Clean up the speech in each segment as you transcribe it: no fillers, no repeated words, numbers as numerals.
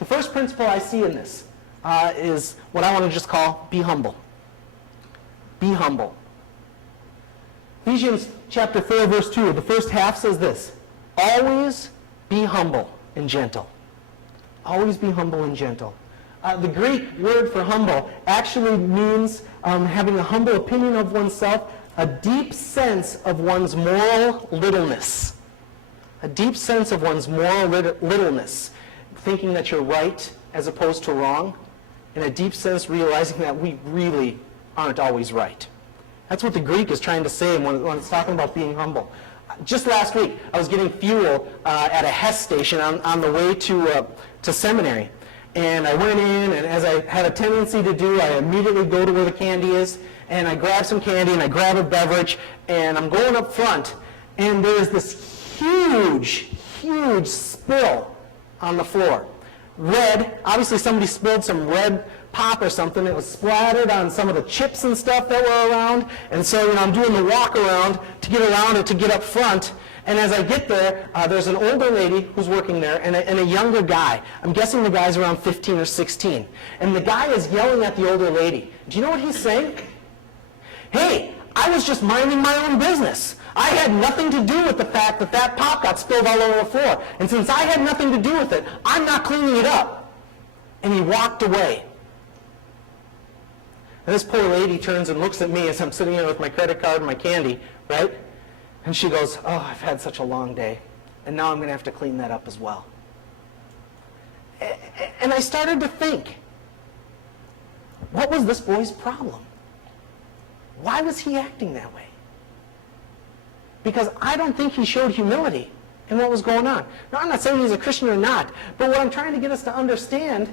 The first principle I see in this is what I want to just call be humble. Be humble. Ephesians chapter 4, verse 2, the first half says this: always be humble and gentle. Always be humble and gentle. The Greek word for humble actually means having a humble opinion of oneself, a deep sense of one's moral littleness. A deep sense of one's moral littleness, thinking that you're right as opposed to wrong, and a deep sense realizing that we really aren't always right. That's what the Greek is trying to say when it's talking about being humble. Just last week, I was getting fuel at a Hess station on the way to seminary. And I went in, and as I had a tendency to do, I immediately go to where the candy is, and I grab some candy, and I grab a beverage, and I'm going up front, and there's this huge, huge spill on the floor. Red, obviously somebody spilled some red pop or something. It was splattered on some of the chips and stuff that were around, and so I'm doing the walk around to get around it to get up front. And as I get there, there's an older lady who's working there and a younger guy. I'm guessing the guy's around 15 or 16. And the guy is yelling at the older lady. Do you know what he's saying? Hey, I was just minding my own business. I had nothing to do with the fact that that pop got spilled all over the floor. And since I had nothing to do with it, I'm not cleaning it up. And he walked away. And this poor lady turns and looks at me as I'm sitting here with my credit card and my candy, right? And she goes, oh, I've had such a long day, and now I'm going to have to clean that up as well. And I started to think, what was this boy's problem? Why was he acting that way? Because I don't think he showed humility in what was going on. Now, I'm not saying he's a Christian or not, but what I'm trying to get us to understand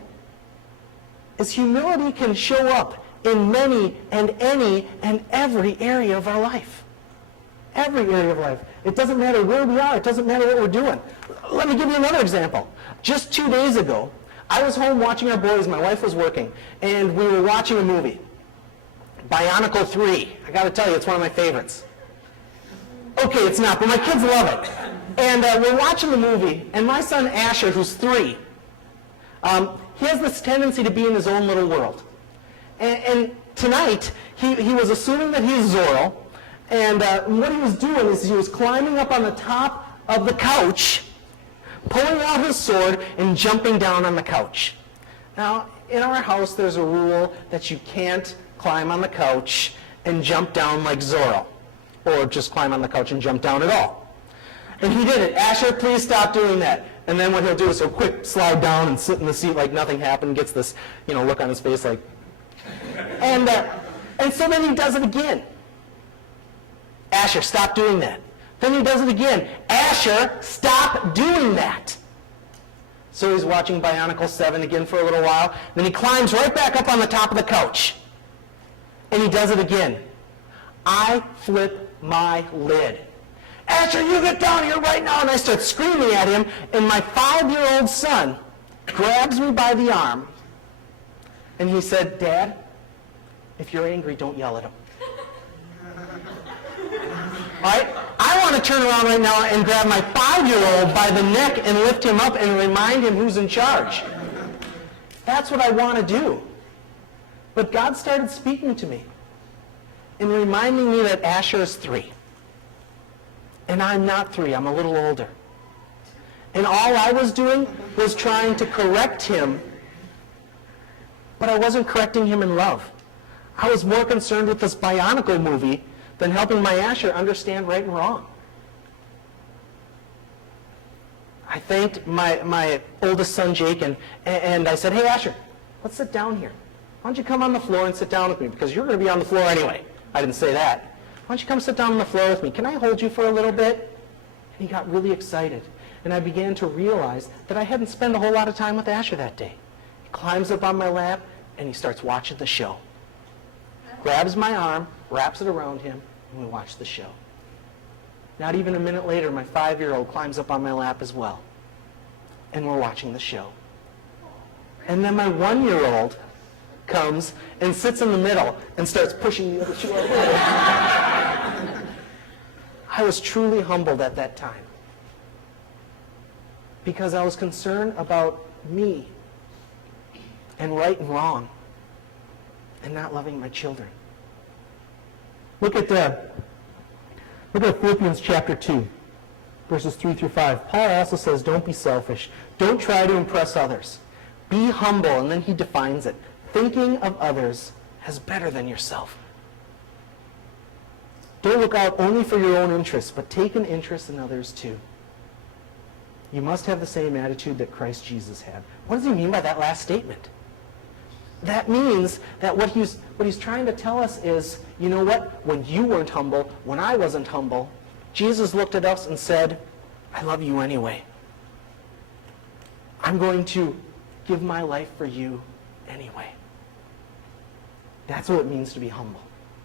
is humility can show up in many and any and every area of our life. Every area of life. It doesn't matter where we are. It doesn't matter what we're doing. Let me give you another example. Just 2 days ago, I was home watching our boys. My wife was working, and we were watching a movie, Bionicle 3. I got to tell you, it's one of my favorites. Okay, it's not, but my kids love it. And we're watching the movie, and my son Asher, who's 3, he has this tendency to be in his own little world. And tonight, he was assuming that he's Zorro. And what he was doing is he was climbing up on the top of the couch, pulling out his sword, and jumping down on the couch. Now, in our house, there's a rule that you can't climb on the couch and jump down like Zorro, or just climb on the couch and jump down at all. And he did it. Asher, please stop doing that. And then what he'll do is he'll quick slide down and sit in the seat like nothing happened, gets this look on his face like... And so then he does it again. Asher, stop doing that. Then he does it again. Asher, stop doing that. So he's watching Bionicle 7 again for a little while. Then he climbs right back up on the top of the couch. And he does it again. I flip my lid. Asher, you get down here right now. And I start screaming at him. And my 5-year-old son grabs me by the arm. And he said, Dad, if you're angry, don't yell at him. All right? I want to turn around right now and grab my 5-year-old by the neck and lift him up and remind him who's in charge. That's what I want to do. But God started speaking to me and reminding me that Asher is 3. And I'm not 3. I'm a little older. And all I was doing was trying to correct him, but I wasn't correcting him in love. I was more concerned with this Bionicle movie than helping my Asher understand right and wrong. I thanked my oldest son, Jake, and I said, hey, Asher, let's sit down here. Why don't you come on the floor and sit down with me? Because you're going to be on the floor anyway. I didn't say that. Why don't you come sit down on the floor with me? Can I hold you for a little bit? And he got really excited. And I began to realize that I hadn't spent a whole lot of time with Asher that day. He climbs up on my lap, and he starts watching the show. Grabs my arm, wraps it around him, and we watch the show. Not even a minute later, my 5-year-old climbs up on my lap as well. And we're watching the show. And then my 1-year-old comes and sits in the middle and starts pushing the other shoe over. I was truly humbled at that time because I was concerned about me and right and wrong and not loving my children. Look at Philippians chapter 2, verses 3 through 5. Paul also says, don't be selfish. Don't try to impress others. Be humble, and then he defines it. Thinking of others as better than yourself. Don't look out only for your own interests, but take an interest in others too. You must have the same attitude that Christ Jesus had. What does he mean by that last statement? That means that what he's trying to tell us is, you know what? When you weren't humble, when I wasn't humble, Jesus looked at us and said, I love you anyway. I'm going to give my life for you anyway. That's what it means to be humble.